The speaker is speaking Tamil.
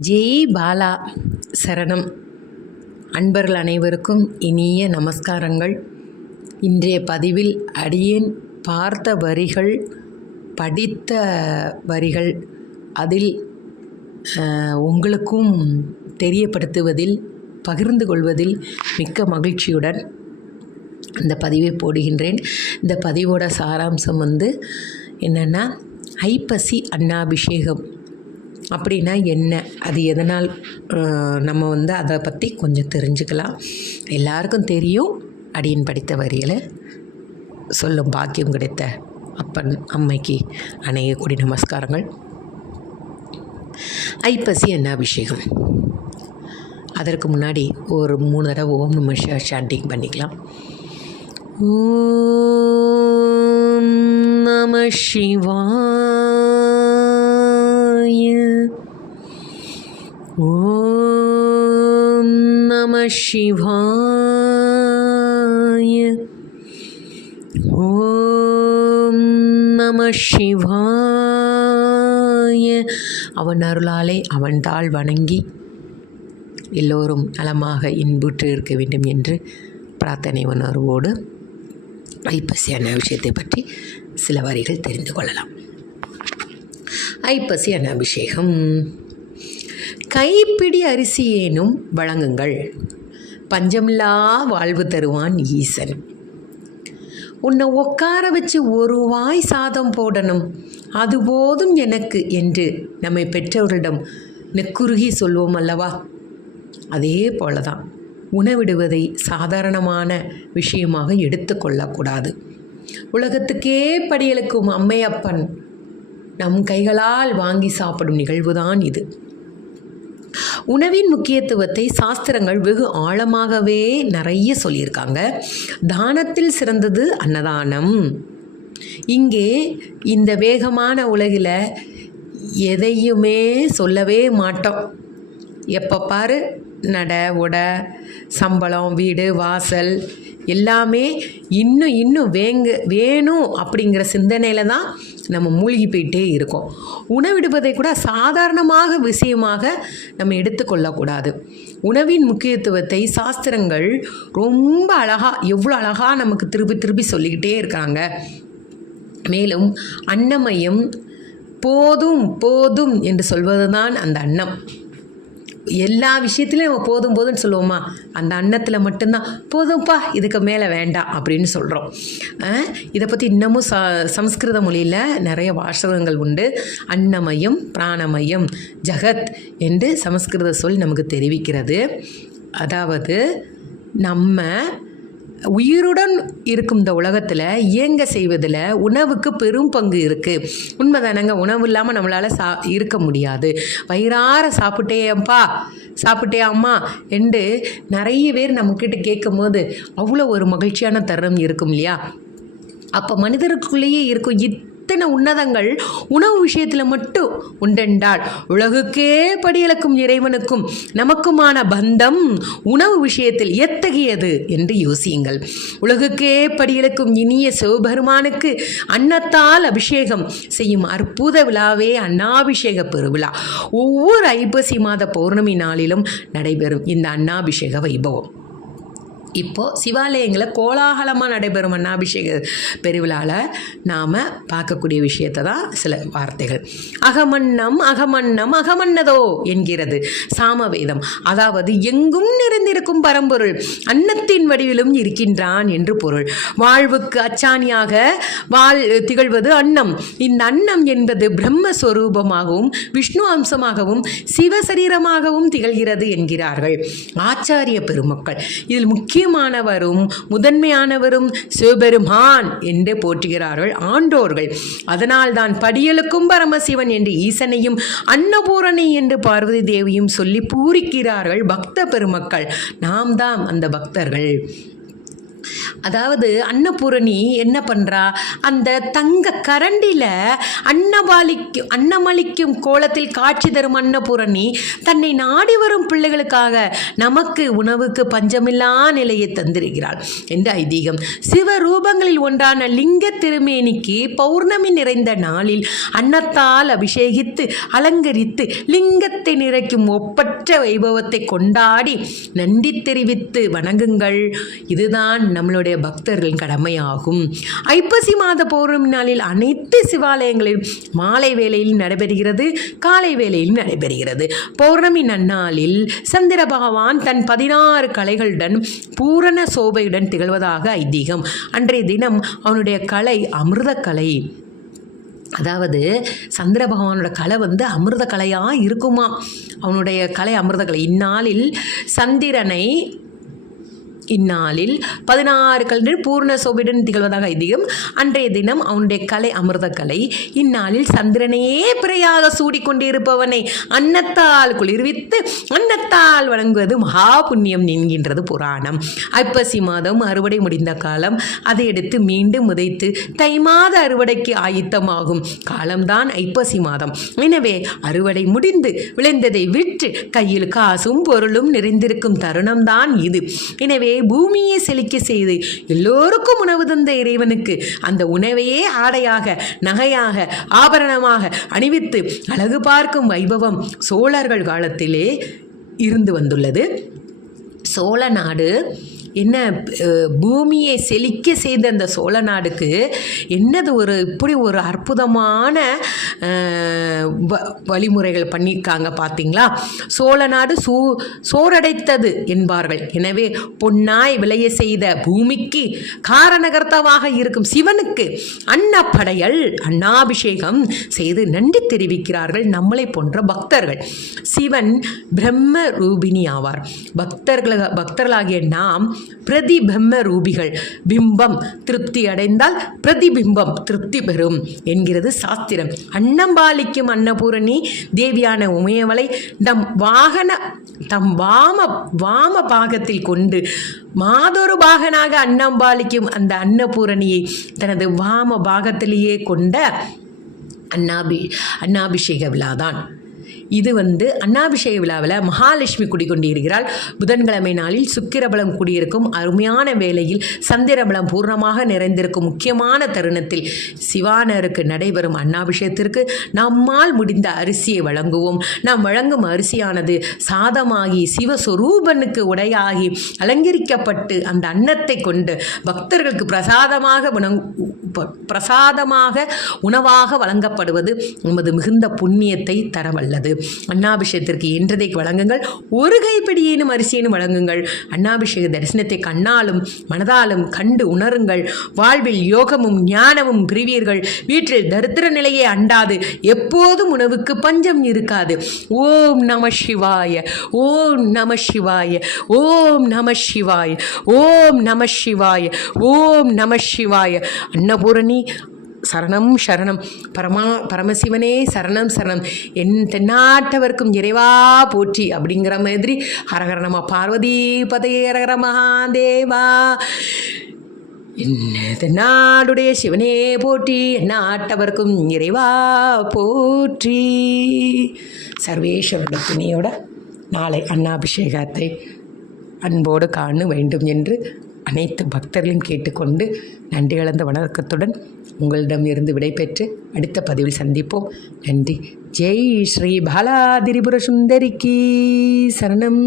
ஜெய் பாலா சரணம். அன்பர்கள் அனைவருக்கும் இனிய நமஸ்காரங்கள். இன்றைய பதிவில் அடியேன் பார்த்த வரிகள், படித்த வரிகள், அதில் உங்களுக்கும் தெரியப்படுத்துவதில், பகிர்ந்து கொள்வதில் மிக்க மகிழ்ச்சியுடன் இந்த பதிவை போடுகின்றேன். இந்த பதிவோட சாராம்சம் என்னென்னா, ஐப்பசி அன்னாபிஷேகம் அப்படின்னா என்ன, அது எதனால் நம்ம அதை பற்றி கொஞ்சம் தெரிஞ்சுக்கலாம். எல்லாருக்கும் தெரியும். அடியேன் படித்த வரிகளை சொல்லும் பாக்கியம் கிடைத்த அப்பன் அம்மைக்கு அநேக கோடி நமஸ்காரங்கள். ஐப்பசி அன்னாபிஷேகம். அதற்கு முன்னாடி ஒரு 3 தடவை ஓம் நம சிவாய சாண்டிங் பண்ணிக்கலாம். ஓம் நம சிவாய, ஓம் நம சிவாய, ஓம் நம சிவாய. அவன் அருளாலே அவன் தாள் வணங்கி எல்லோரும் நலமாக இன்புற்று இருக்க வேண்டும் என்று பிரார்த்தனை உணர்வோடு ஐப்பசியான விஷயத்தை பற்றி சில வரிகள் தெரிந்து கொள்ளலாம். ஐப்பசி அன்னாபிஷேகம். கைப்பிடி அரிசியேனும் வழங்குங்கள், பஞ்சமில்லா வாழ்வு தருவான் ஈசன். உன்னை உட்கார வச்சு ஒரு வாய் சாதம் போடணும், அது போதும் எனக்கு என்று நம்மை பெற்றவர்களிடம் நெக்குருகி சொல்வோம் அல்லவா? அதே போல தான் உணவிடுவதை சாதாரணமான விஷயமாக எடுத்துக்கொள்ளக்கூடாது. உலகத்துக்கே படியெழுக்கும் அம்மையப்பன் நம் கைகளால் வாங்கி சாப்பிடும் நிகழ்வுதான் இது. உணவின் முக்கியத்துவத்தை சாஸ்திரங்கள் வெகு ஆழமாகவே நிறைய சொல்லியிருக்காங்க. தானத்தில் சிறந்தது அன்னதானம். இங்கே இந்த வேகமான உலகில் எதையுமே சொல்லவே மாட்டோம். எப்போ பாரு நட உட, சம்பளம், வீடு வாசல் எல்லாமே இன்னும் வேணும் அப்படிங்கிற சிந்தனையில் தான் நம்ம மூழ்கி போயிட்டே இருக்கோம். உணவிடுவதை கூட சாதாரணமாக விஷயமாக நம்ம எடுத்துக்கொள்ளக்கூடாது. உணவின் முக்கியத்துவத்தை சாஸ்திரங்கள் ரொம்ப எவ்வளோ அழகாக நமக்கு திருப்பி சொல்லிக்கிட்டே இருக்காங்க. மேலும் அன்னமயம் போதும் போதும் என்று சொல்வது தான் அந்த அன்னம். எல்லா விஷயத்துலையும் நம்ம போதும்னு சொல்லுவோமா? அந்த அன்னத்தில் மட்டும்தான் போதும்ப்பா, இதுக்கு மேலே வேண்டாம் அப்படின்னு சொல்கிறோம். இதை பற்றி இன்னமும் சமஸ்கிருத மொழியில் நிறைய வாசகங்கள் உண்டு. அன்னமயம் பிராணமயம் ஜகத் என்று சமஸ்கிருத சொல் நமக்கு தெரிவிக்கிறது. அதாவது நம்ம உயிருடன் இருக்கும் இந்த உலகத்தில் இயங்க செய்வதில் உணவுக்கு பெரும் பங்கு இருக்குது. உண்மைதானங்க. உணவு இல்லாமல் நம்மளால் இருக்க முடியாது. வயிறார சாப்பிட்டே அம்மா என்று நிறைய பேர் நம்மக்கிட்ட கேட்கும் போது அவ்வளோ ஒரு மகிழ்ச்சியான தருணம் இருக்கும் இல்லையா? அப்போ மனிதருக்குள்ளேயே இருக்கும் இத்தனை உன்னதங்கள் உணவு விஷயத்தில் மட்டும் உண்டென்றால் உலகுக்கே படியளக்கும் இறைவனுக்கும் நமக்குமான பந்தம் உணவு விஷயத்தில் எத்தகையது என்று யோசியுங்கள். உலகுக்கே படியளக்கும் இனிய சிவபெருமானுக்கு அன்னத்தால் அபிஷேகம் செய்யும் அற்புத விழாவே அன்னாபிஷேக பெருவிழா. ஒவ்வொரு ஐப்பசி மாத பௌர்ணமி நாளிலும் நடைபெறும் இந்த அன்னாபிஷேக வைபவம் இப்போது சிவாலயங்களில் கோலாகலமாக நடைபெறும் அன்னாபிஷேக பெருவிழாவில் நாம் பார்க்கக்கூடிய விஷயத்தை தான் சில வார்த்தைகள். அகமன்னம் அகமன்னம் அகமன்னதோ என்கிறது சாமவேதம். அதாவது எங்கும் நிறைந்திருக்கும் பரம்பொருள் அன்னத்தின் வடிவிலும் இருக்கின்றான் என்று பொருள். வாழ்வுக்கு அச்சாணியாக திகழ்வது அன்னம். இந்த அன்னம் என்பது பிரம்மஸ்வரூபமாகவும் விஷ்ணு அம்சமாகவும் சிவசரீரமாகவும் திகழ்கிறது என்கிறார்கள் ஆச்சாரிய பெருமக்கள். இதில் முக்கியமானவரும் முதன்மையானவரும் சிவபெருமான் என்று போற்றுகிறார்கள் ஆண்டோர்கள். அதனால் தான் படியலுக்கும் பரமசிவன் என்று ஈசனையும் அன்னபூரணி என்று பார்வதி தேவியும் சொல்லி பூரிக்கிறார்கள் பக்த பெருமக்கள். நாம் தான் அந்த பக்தர்கள். அதாவது அன்னபூரணி என்ன பண்ணுறா, அந்த தங்க கரண்டியில் அன்னமளிக்கும் கோலத்தில் காட்சி தரும் அன்னபூரணி தன்னை நாடி வரும் பிள்ளைகளுக்காக நமக்கு உணவுக்கு பஞ்சமில்லா நிலையை தந்திருக்கிறாள் என்று ஐதீகம். சிவரூபங்களில் ஒன்றான லிங்க திருமேனிக்கு பௌர்ணமி நிறைந்த நாளில் அன்னத்தால் அபிஷேகித்து அலங்கரித்து லிங்கத்தை நிறைக்கும் ஒப்பற்ற வைபவத்தை கொண்டாடி நன்றி தெரிவித்து வணங்குங்கள். இதுதான் நம்மளுடைய பக்தர்களின் கடமையாகும். ஐப்பசி மாத பௌர்ணமி நாளில் அனைத்து சிவாலயங்களிலும் மாலை வேளையில் நடைபெறுகிறது, காலை வேளையில் நடைபெறுகிறது. பௌர்ணமி நன்னாளில் சந்திர பகவான் தன் 16 கலைகளுடன் பூரண சோபையுடன் திகழ்வதாக ஐதீகம். அன்றைய தினம் அவனுடைய கலை அமிர்த கலை. அதாவது சந்திர பகவானோட கலை அமிர்த கலையாக இருக்குமா. அவனுடைய கலை அமிர்த கலை. இந்நாளில் 16 கலைகள் பூர்ண சோபையுடன் திகழ்வதாக ஐதீகம். அன்றைய தினம் அவனுடைய கலை அமிர்த கலை. இந்நாளில் சந்திரனையே பிறையாக சூடிக்கொண்டிருப்பவனை அன்னத்தால் குளிர்வித்து அன்னத்தால் வழங்குவது மகா புண்ணியம் என்கின்றது புராணம். ஐப்பசி மாதம் அறுவடை முடிந்த காலம். அதை எடுத்து மீண்டும் உதைத்து தை மாத அறுவடைக்கு ஆயத்தமாகும் காலம்தான் ஐப்பசி மாதம். எனவே அறுவடை முடிந்து விளைந்ததை விற்று கையில் காசும் பொருளும் நிறைந்திருக்கும் தருணம்தான் இது. எனவே பூமியை செழிக்க செய்து எல்லோருக்கும் உணவு தந்த இறைவனுக்கு அந்த உணவையே ஆடையாக நகையாக ஆபரணமாக அணிவித்து அழகு பார்க்கும் வைபவம் சோழர்கள் காலத்திலே இருந்து வந்துள்ளது. சோழ நாடு என்ன பூமியை செழிக்க செய்த அந்த சோழ நாடுக்கு என்னது இப்படி ஒரு அற்புதமான வழிமுறைகள் பண்ணியிருக்காங்க பார்த்தீங்களா. சோழ நாடு சோறடைத்தது என்பார்கள். எனவே பொன்னாய் விளைய செய்த பூமிக்கு காரணகர்த்தாவாக இருக்கும் சிவனுக்கு அன்னப்படையல் அன்னாபிஷேகம் செய்து நன்றி தெரிவிக்கிறார்கள் நம்மளை போன்ற பக்தர்கள். சிவன் பிரம்ம ரூபிணி ஆவார். பக்தர்களாகிய நாம் பிரதிபிம்ப ரூபிகள். பிம்பம் திருப்தி அடைந்தால் பிரதிபிம்பம் திருப்தி பெறும் என்கிறது சாஸ்திரம். அன்னம்பாலிக்கும் அன்னபூரணி தேவியான உமையவளை தம் வாம பாகத்தில் கொண்டு மாதொரு பாகனாக அன்னம்பாலிக்கும் அந்த அன்னபூரணியை தனது வாம பாகத்திலேயே கொண்ட அன்னாபிஷேக விழாதான் இது. அன்னாபிஷேக விழாவில் மகாலட்சுமி குடிக்கொண்டிருக்கிறாள். புதன்கிழமை நாளில் சுக்கிரபலம் குடியிருக்கும் அருமையான வேளையில் சந்திரபலம் பூர்ணமாக நிறைந்திருக்கும் முக்கியமான தருணத்தில் சிவானருக்கு நடைபெறும் அன்னாபிஷேகத்திற்கு நம்மால் முடிந்த அரிசியை வழங்குவோம். நாம் வழங்கும் அரிசியானது சாதமாகி சிவஸ்வரூபனுக்கு உடையாகி அலங்கரிக்கப்பட்டு அந்த அன்னத்தை கொண்டு பக்தர்களுக்கு பிரசாதமாக உணவாக வழங்கப்படுவது நமது மிகுந்த புண்ணியத்தை தரவல்லது. அன்னாபிஷேகத்திற்கு என்றதை வழங்குங்கள். ஒரு கைப்பிடியேனும் அரிசியேனும் வழங்குங்கள். அன்னாபிஷேக தரிசனத்தை கண்ணாலும் மனதாலும் கண்டு உணருங்கள். வாழ்வில் யோகமும் ஞானமும் பிரிவீர்கள். வீட்டில் தரித்திர நிலையை அண்டாது எப்போதும் உணவுக்கு பஞ்சம் இருக்காது. ஓம் நம சிவாய, ஓம் நம சிவாய, ஓம் நம சிவாய, ஓம் நம சிவாய, ஓம் நம சிவாய. அன்னபூரணி சரணம் சரணம். பரமசிவனே சரணம் சரணம். என் தென்னாட்டவர்க்கும் இறைவா போற்றி அப்படிங்கிற மாதிரி ஹரஹர நம பார்வதி பதையே ஹரஹர மகாதேவா. என்ன தென்னாடுடைய சிவனே போற்றி, எந்நாட்டவர்க்கும் இறைவா போற்றி. சர்வேஸ்வரோட துணையோட நாளை அன்னாபிஷேகத்தை அன்போடு காண வேண்டும் என்று அனைத்து பக்தர்களையும் கேட்டுக்கொண்டு நன்றி கலந்த வணக்கத்துடன் உங்களிடம் இருந்து விடைபெற்று அடுத்த பதிவில் சந்திப்போம். நன்றி. ஜெய் ஸ்ரீ பாலா திரிபுர சுந்தரிக்கு சரணம்.